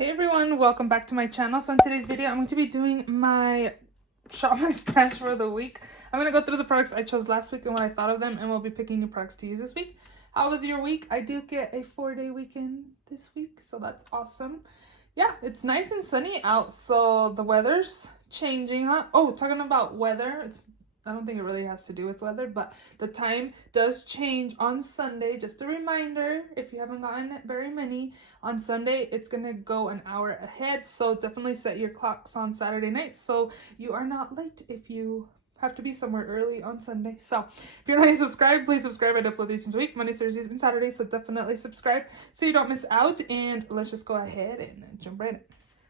Hey everyone, welcome back to my channel. So in today's video, I'm going to be doing my shop my stash for the week. I'm going to go through the products I chose last week and what I thought of them, and we'll be picking new products to use this week. How was your week? I do get a 4-day weekend this week, so that's awesome. Yeah, it's nice and sunny out, so the weather's changing, huh? Oh, talking about weather, I don't think it really has to do with weather, but the time does change on Sunday. Just a reminder, if you haven't gotten very many, on Sunday it's gonna go an hour ahead, so definitely set your clocks on Saturday night so you are not late if you have to be somewhere early on Sunday. So if you're not yet subscribed, please subscribe. I upload these each week, Mondays, Thursdays, and Saturdays, so definitely subscribe so you don't miss out. And let's just go ahead and jump right in.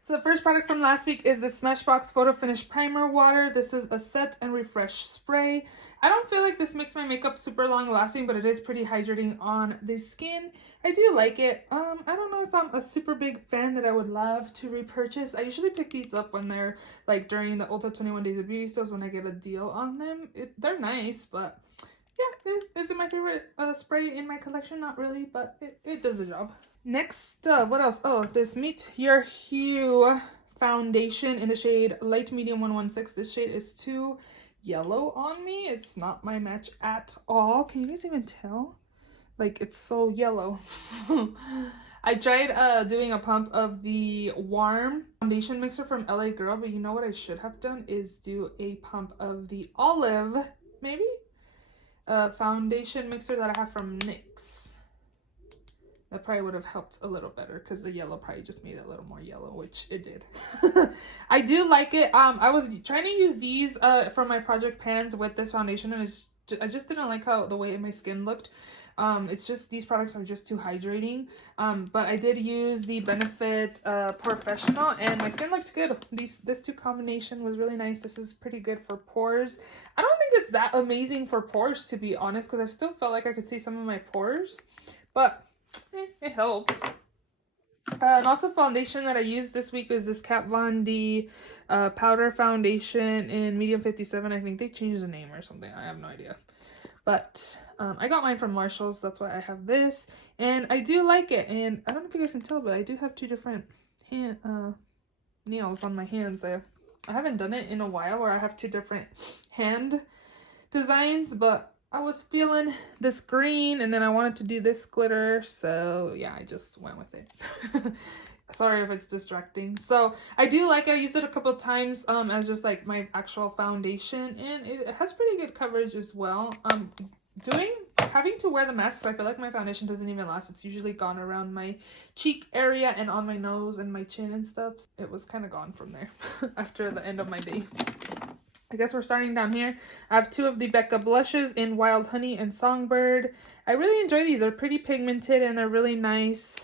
So the first product from last week is the Smashbox Photo Finish Primer Water. This is a set and refresh spray. I don't feel like this makes my makeup super long lasting, but it is pretty hydrating on the skin. I do like it. I don't know if I'm a super big fan that I would love to repurchase. I usually pick these up when they're like during the Ulta 21 Days of Beauty sales when I get a deal on them. They're nice, but yeah, is it my favorite spray in my collection? Not really, but it does the job. Next up, what else? Oh, this Meet Your Hue foundation in the shade Light Medium 116. This shade is too yellow on me. It's not my match at all. Can you guys even tell? Like, it's so yellow. I tried doing a pump of the warm foundation mixer from LA Girl, but you know what I should have done is do a pump of the olive, maybe? Foundation mixer that I have from NYX. That probably would have helped a little better because the yellow probably just made it a little more yellow, which it did. I do like it. I was trying to use these for my project pans with this foundation, and I just didn't like how the way my skin looked. It's just these products are just too hydrating. But I did use the Benefit Professional, and my skin looked good. This two combination was really nice. This is pretty good for pores. I don't think it's that amazing for pores, to be honest, because I still felt like I could see some of my pores, but it helps. And also foundation that I used this week is this Kat Von D powder foundation in medium 57. I think they changed the name or something. I have no idea. But I got mine from Marshall's. That's why I have this. And I do like it. And I don't know if you guys can tell, but I do have two different nails on my hands. I haven't done it in a while where I have two different hand designs, but I was feeling this green and then I wanted to do this glitter, so yeah, I just went with it. Sorry if it's distracting. So I do like it. I used it a couple of times as just like my actual foundation, and it has pretty good coverage as well. Having to wear the mask, so I feel like my foundation doesn't even last. It's usually gone around my cheek area and on my nose and my chin and stuff. It was kind of gone from there after the end of my day. I guess we're starting down here. I have two of the Becca blushes in Wild Honey and Songbird. I really enjoy these. They're pretty pigmented and they're really nice.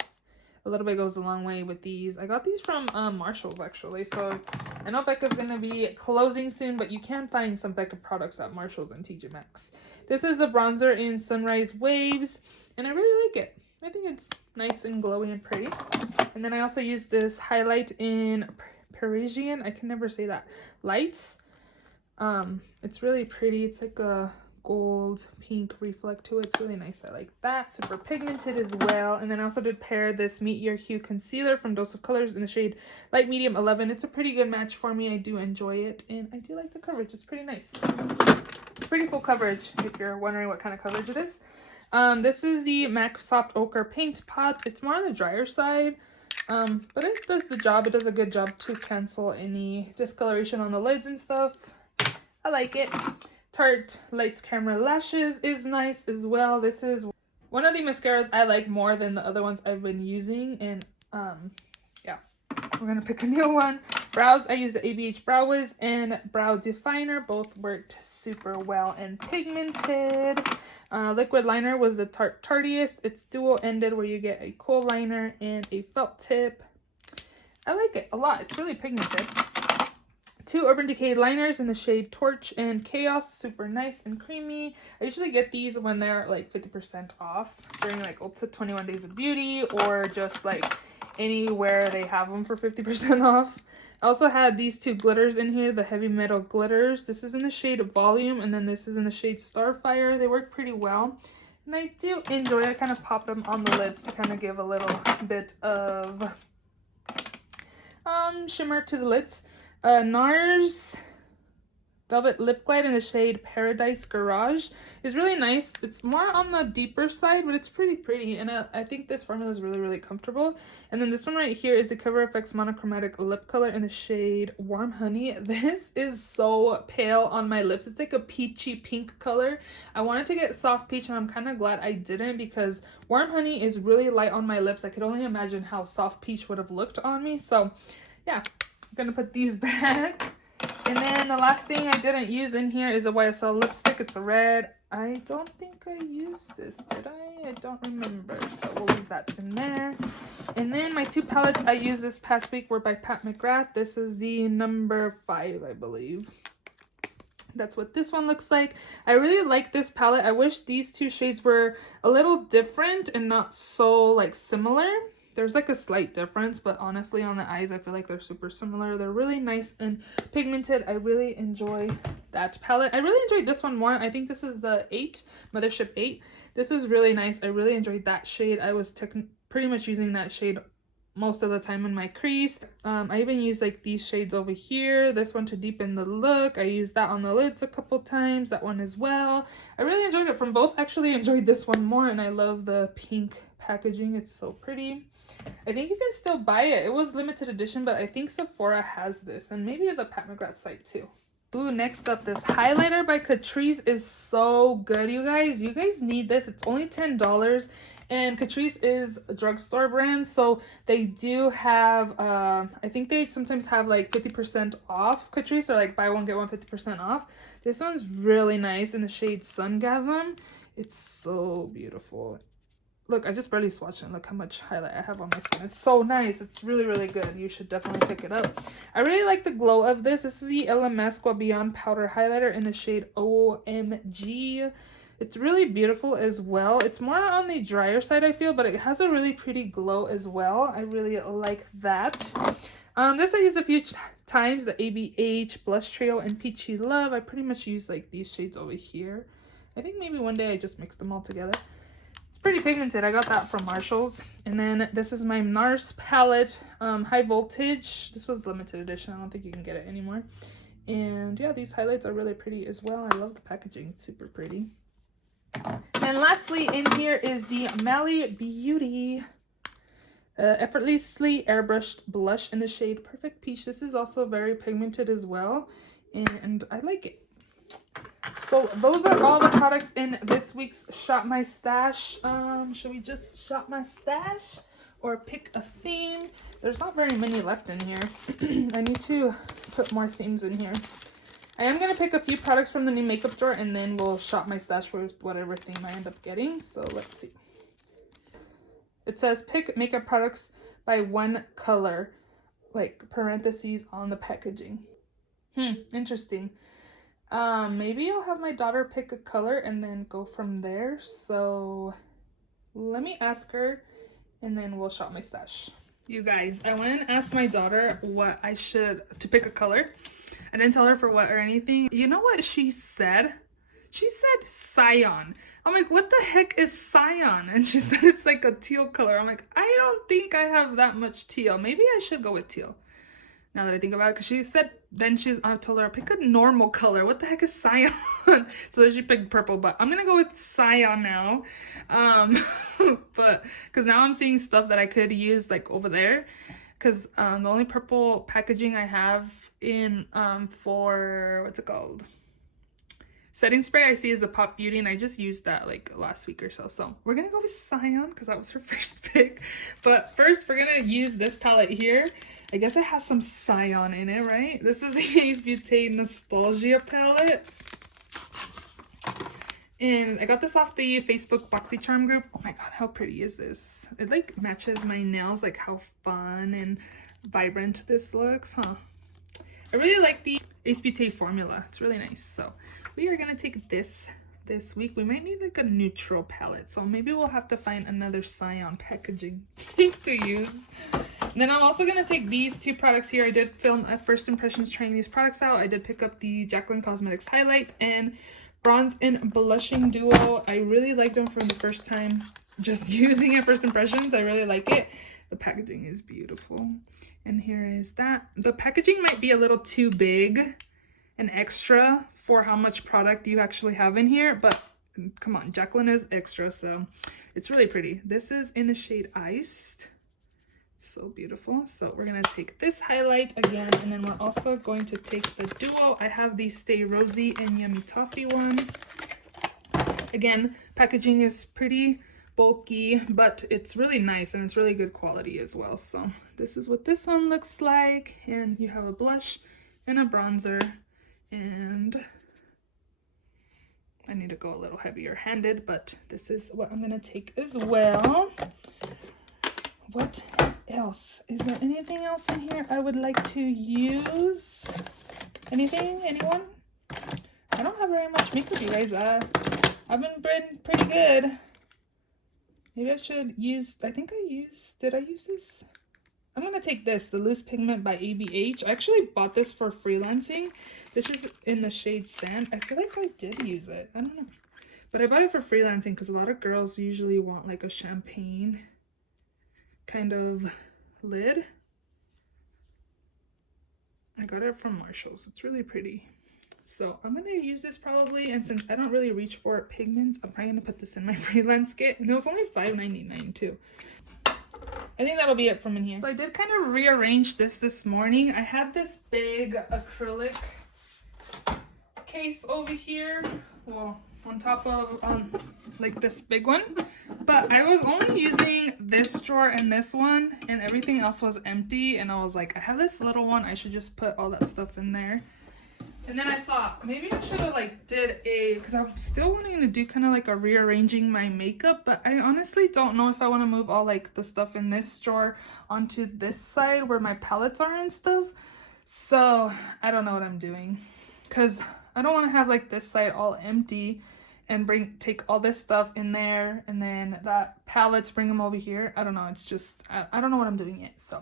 A little bit goes a long way with these. I got these from Marshall's actually. So I know Becca's going to be closing soon, but you can find some Becca products at Marshall's and TJ Maxx. This is the bronzer in Sunrise Waves, and I really like it. I think it's nice and glowy and pretty. And then I also used this highlight in Parisian. I can never say that. Lights. It's really pretty. It's like a gold pink reflect to it. It's really nice. I like that. Super pigmented as well. And then I also did pair this Meet Your Hue concealer from Dose of Colors in the shade Light Medium 11. It's a pretty good match for me. I do enjoy it, and I do like the coverage. It's pretty nice. It's pretty full coverage if you're wondering what kind of coverage it is. This is the MAC Soft Ochre Paint Pot. It's more on the drier side. But it does the job. It does a good job to cancel any discoloration on the lids and stuff. I like it. Tarte Lights Camera Lashes is nice as well. This is one of the mascaras I like more than the other ones I've been using. And yeah, we're going to pick a new one. Brows, I use the ABH Brow Wiz and Brow Definer. Both worked super well and pigmented. Liquid liner was the Tarte Tartiest. It's dual-ended where you get a kohl liner and a felt tip. I like it a lot. It's really pigmented. Two Urban Decay liners in the shade Torch and Chaos. Super nice and creamy. I usually get these when they're like 50% off during like Ulta 21 Days of Beauty, or just like anywhere they have them for 50% off. I also had these two glitters in here, the Heavy Metal glitters. This is in the shade Volume, and then this is in the shade Starfire. They work pretty well. And I do enjoy it. I kind of pop them on the lids to kind of give a little bit of medium shimmer to the lids. NARS Velvet Lip Glide in the shade Paradise Garage is really nice. It's more on the deeper side, but it's pretty. And I think this formula is really comfortable. And then this one right here is the Cover FX Monochromatic Lip Color in the shade Warm Honey. This is so pale on my lips. It's like a peachy pink color. I wanted to get Soft Peach, and I'm kind of glad I didn't, because Warm Honey is really light on my lips. I could only imagine how Soft Peach would have looked on me. So yeah, I'm gonna put these back. And then the last thing I didn't use in here is a YSL lipstick. It's a red. I don't think I used this, did I? I don't remember. So we'll leave that in there. And then my two palettes I used this past week were by Pat McGrath. This is the number 5, I believe. That's what this one looks like. I really like this palette. I wish these two shades were a little different and not so like similar. There's like a slight difference, but honestly on the eyes I feel like they're super similar. They're really nice and pigmented. I really enjoy that palette. I really enjoyed this one more. I think this is the 8, Mothership 8. This is really nice. I really enjoyed that shade. I was pretty much using that shade most of the time in my crease. I even used like these shades over here. This one to deepen the look. I used that on the lids a couple times. That one as well. I really enjoyed it from both. Actually enjoyed this one more, and I love the pink packaging. It's so pretty. I think you can still buy it. It was limited edition, but I think Sephora has this, and maybe the Pat McGrath site too. Ooh, next up, this highlighter by Catrice is so good, you guys. You guys need this. It's only $10, and Catrice is a drugstore brand, so they do have, I think they sometimes have like 50% off Catrice, or like buy one, get one 50% off. This one's really nice in the shade Sungasm. It's so beautiful. Look, I just barely swatched it. Look how much highlight I have on my skin. It's so nice. It's really good. You should definitely pick it up. I really like the glow of this. This is the LMS Gua Beyond Powder Highlighter in the shade OMG. It's really beautiful as well. It's more on the drier side, I feel, but it has a really pretty glow as well. I really like that. This I used a few times, the ABH Blush Trio and Peachy Love. I pretty much use like these shades over here. I think maybe one day I just mixed them all together. Pretty pigmented. I got that from Marshall's. And then this is my NARS palette, High Voltage. This was limited edition. I don't think you can get it anymore. And yeah, these highlights are really pretty as well. I love the packaging. It's super pretty. And lastly in here is the Mally Beauty Effortlessly Airbrushed Blush in the shade Perfect Peach. This is also very pigmented as well, and I like it. So those are all the products in this week's Shop My Stash. Should we just shop my stash or pick a theme? There's not very many left in here. I need to put more themes in here. I am going to pick a few products from the new makeup drawer, and then we'll shop my stash with whatever theme I end up getting. So let's see. It says pick makeup products by one color, like parentheses on the packaging. Interesting. Maybe I'll have my daughter pick a color and then go from there. So let me ask her, and then we'll shop my stash. You guys, I went and asked my daughter what I should to pick a color. I didn't tell her for what or anything. You know what she said? She said cyan. I'm like, what the heck is cyan? And she said it's like a teal color. I'm like, I don't think I have that much teal. Maybe I should go with teal. Now that I think about it, because she said, then I told her, pick a normal color. What the heck is cyan? So then she picked purple, but I'm going to go with cyan now. But, because now I'm seeing stuff that I could use, like, over there. Because the only purple packaging I have in, for, what's it called? Setting spray I see is the Pop Beauty, and I just used that, like, last week or so. So, we're going to go with cyan, because that was her first pick. But first, we're going to use this palette here. I guess it has some cyan in it, right? This is the Ace Beauté Nostalgia palette. And I got this off the Facebook BoxyCharm group. Oh my god, how pretty is this? It like matches my nails, like how fun and vibrant this looks, huh? I really like the Ace Beauté formula. It's really nice. So we are going to take this week. We might need like a neutral palette. So maybe we'll have to find another cyan packaging to use. And then I'm also going to take these two products here. I did film a first impressions trying these products out. I did pick up the Jaclyn Cosmetics Highlight and Bronze and Blushing Duo. I really liked them from the first time just using it, first impressions. I really like it. The packaging is beautiful. And here is that. The packaging might be a little too big and extra for how much product you actually have in here, but come on, Jacqueline is extra, so it's really pretty. This is in the shade Iced. So beautiful. So we're gonna take this highlight again, and then we're also going to take the duo. I have the Stay Rosy and Yummy Toffee one. Again, packaging is pretty bulky, but it's really nice and it's really good quality as well. So this is what this one looks like, and you have a blush and a bronzer, and I need to go a little heavier handed, but this is what I'm gonna take as well. What else? Is there anything else in here I would like to use? Anything? Anyone? I don't have very much makeup, you guys. I've been pretty good. Maybe I should use, did I use this? I'm gonna take this, the Loose Pigment by eBates. I actually bought this for freelancing. This is in the shade Sand. I feel like I did use it. I don't know. But I bought it for freelancing because a lot of girls usually want like a champagne kind of lid. I got it from Marshall's. It's really pretty. So I'm gonna use this probably, and since I don't really reach for pigments, I'm probably gonna put this in my freelance kit. And it was only $5.99 too. I think that'll be it from in here. So I did kind of rearrange this morning. I had this big acrylic case over here, well, on top of like this big one, but I was only using this drawer and this one, and everything else was empty. And I was like, I have this little one, I should just put all that stuff in there. And then I thought maybe I should have like because I'm still wanting to do kind of like a rearranging my makeup, but I honestly don't know if I want to move all like the stuff in this drawer onto this side where my palettes are and stuff. So I don't know what I'm doing, because I don't want to have like this side all empty and take all this stuff in there, and then that palettes, bring them over here. I don't know. It's just, I don't know what I'm doing yet. So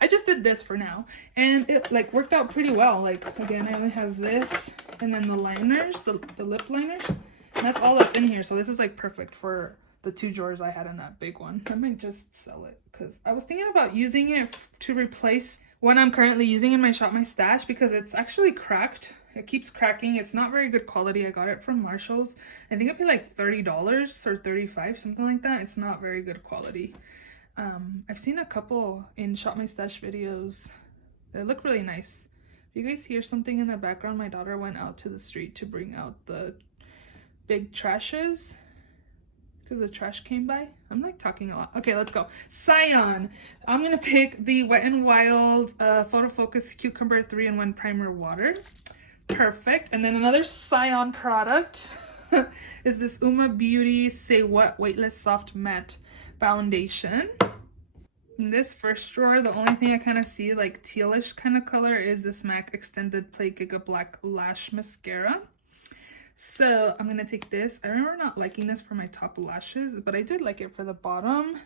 I just did this for now, and it like worked out pretty well. Like, again, I only have this and then the liners, the lip liners, and that's all that's in here. So this is like perfect for the 2 drawers I had in that big one. I might just sell it, because I was thinking about using it to replace what I'm currently using in my Shop My Stash, because it's actually cracked. It keeps cracking. It's not very good quality. I got it from Marshall's. I think I paid like $30 or $35, something like that. It's not very good quality. I've seen a couple in Shop My Stash videos. They look really nice. If you guys hear something in the background, my daughter went out to the street to bring out the big trashes, because the trash came by. I'm like talking a lot. Okay, let's go. Cyan. I'm gonna pick the Wet n Wild Photo Focus Cucumber 3-in-1 Primer Water. Perfect. And then another Cyan product is this Uma Beauty Say What Weightless Soft Matte Foundation. In this first drawer, the only thing I kind of see like tealish kind of color is this MAC Extended Play Giga Black Lash Mascara. So I'm gonna take this. I remember not liking this for my top lashes, but I did like it for the bottom.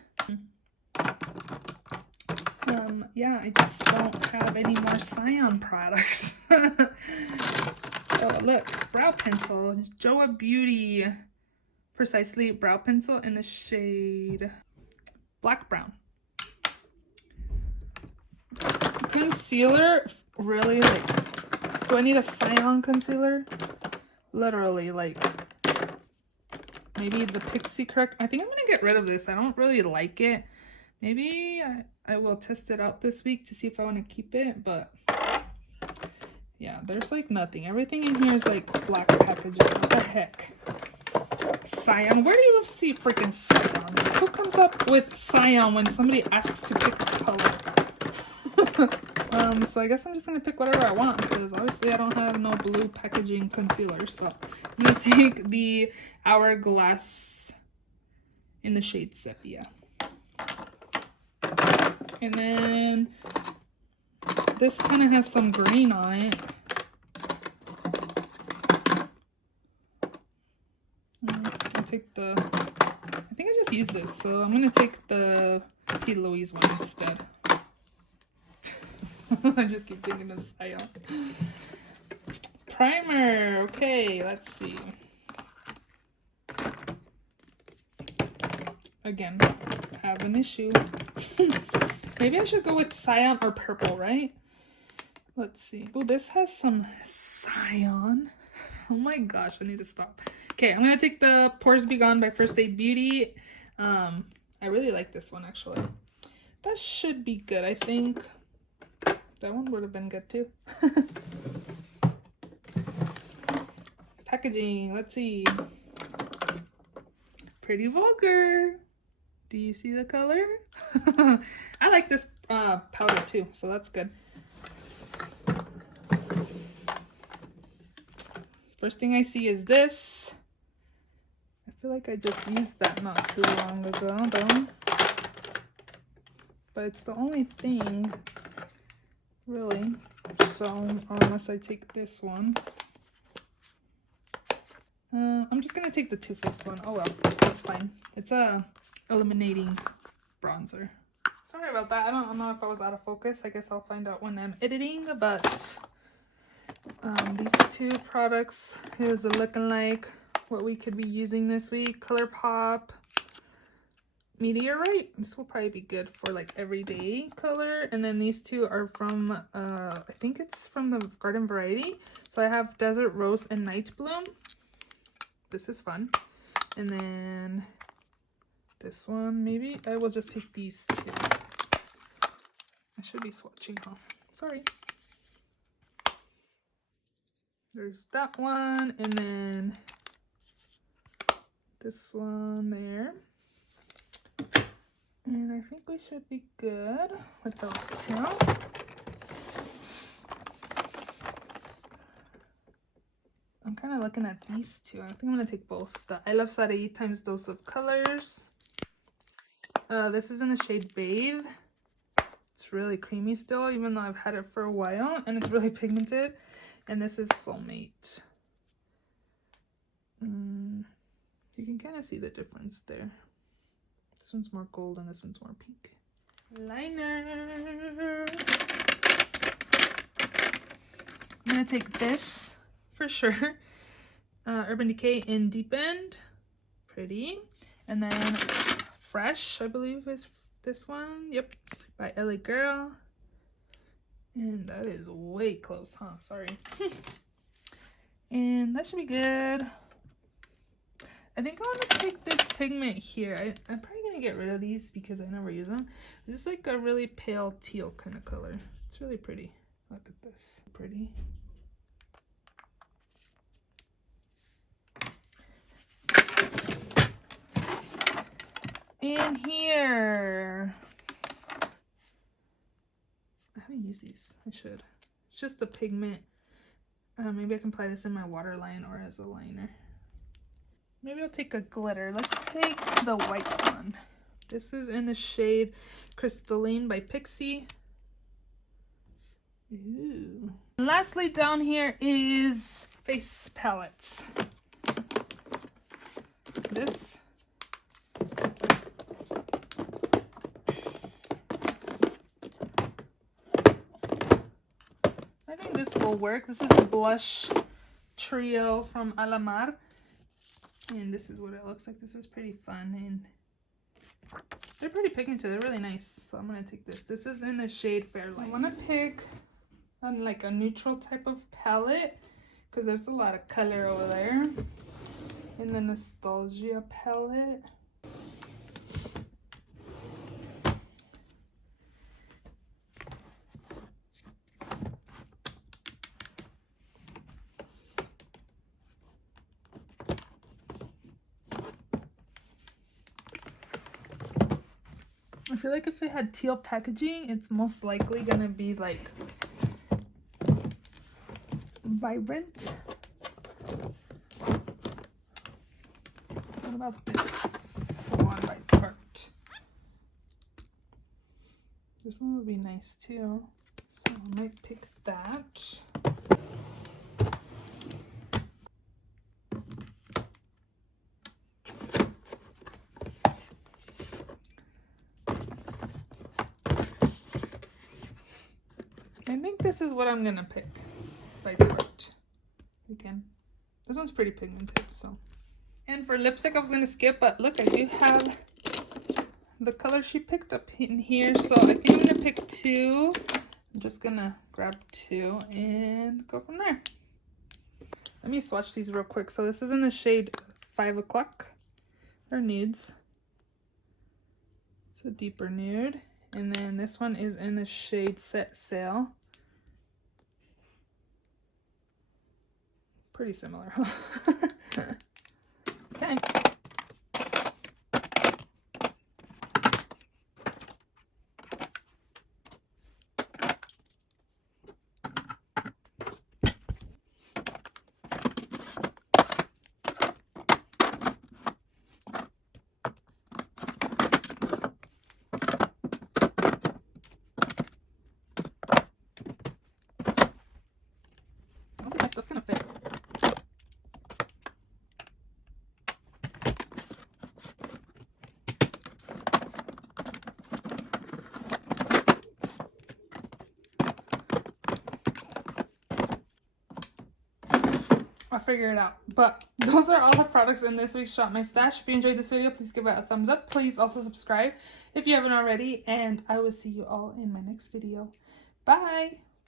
Yeah, I just don't have any more Cyan products. Oh, look, brow pencil. Joa Beauty Precisely Brow Pencil in the shade Black Brown. Concealer, really, like, do I need a Cyan concealer? Literally, like, maybe the Pixie Correct. I think I'm gonna get rid of this. I don't really like it. Maybe I will test it out this week to see if I want to keep it, but yeah, there's like nothing. Everything in here is like black packaging. What the heck? Cyan. Where do you see freaking Cyan? Who comes up with Cyan when somebody asks to pick a color? So I guess I'm just gonna pick whatever I want, because obviously I don't have no blue packaging concealer. So I'm gonna take the Hourglass in the shade Sepia. And then this kind of has some green on it. I'll take the, I think I just used this, so I'm going to take the P. Louise one instead. I just keep thinking of Cyan. Primer. Okay, let's see. Again, have an issue. Maybe I should go with cyan or purple, right? Let's see. Oh, this has some cyan. Oh my gosh, I need to stop. Okay, I'm gonna take the Pores Be Gone by First Aid Beauty. I really like this one actually. That should be good, I think. That one would have been good too. Packaging, let's see. Pretty vulgar. Do you see the color? I like this powder too, so that's good. First thing I see is this. I feel like I just used that not too long ago though. But it's the only thing, really. So, unless I take this one. I'm just gonna take the Too Faced one. Oh well, that's fine. It's a illuminating bronzer. Sorry about that. I don't know if I was out of focus. I guess I'll find out when I'm editing. But these two products is looking like what we could be using this week. ColourPop Meteorite. This will probably be good for like everyday color. And then these two are from I think it's from the Garden Variety. So I have Desert Rose and Night Bloom. This is fun. And then this one, maybe I will just take these two. I should be swatching, huh? Sorry. There's that one, and then this one there. And I think we should be good with those two. I'm kind of looking at these two. I think I'm going to take both. The I Love Sari times Dose of Colors. This is in the shade Bathe. It's really creamy still, even though I've had it for a while. And it's really pigmented. And this is Soulmate. You can kind of see the difference there. This one's more gold and this one's more pink. Liner. I'm going to take this for sure. Urban Decay in Deep End. Pretty. And then Fresh, I believe is this one. Yep. By LA Girl. And that is way close, huh? Sorry. And that should be good. I think I want to take this pigment here. I'm probably going to get rid of these because I never use them. This is like a really pale teal kind of color. It's really pretty. Look at this. Pretty. And here. I haven't used these. I should. It's just the pigment. Maybe I can apply this in my waterline or as a liner. Maybe I'll take a glitter. Let's take the white one. This is in the shade Crystalline by Pixie. Ooh. Lastly, down here is face palettes. This. I think this will work. This is the blush trio from Alamar. And this is what it looks like. This is pretty fun. And they're pretty pigmented. They're really nice. So I'm going to take this. This is in the shade Fairlight. I want to pick on like a neutral type of palette because there's a lot of color over there. In the Nostalgia palette. I feel like if it had teal packaging, it's most likely gonna be like vibrant. What about this one by Tarte? This one would be nice too. So I might pick that. I think this is what I'm gonna pick by Tarte. Again, this one's pretty pigmented, so. And for lipstick, I was gonna skip, but look, I do have the color she picked up in here. So I think I'm gonna pick 2. I'm just gonna grab 2 and go from there. Let me swatch these real quick. So this is in the shade 5 o'clock. They're nudes. It's a deeper nude. And then this one is in the shade Set Sail. Pretty similar, huh? Okay. Okay, my stuff's gonna fit. I'll figure it out. But those are all the products in this week's Shop My Stash. If you enjoyed this video, please give it a thumbs up. Please also subscribe if you haven't already. And I will see you all in my next video. Bye!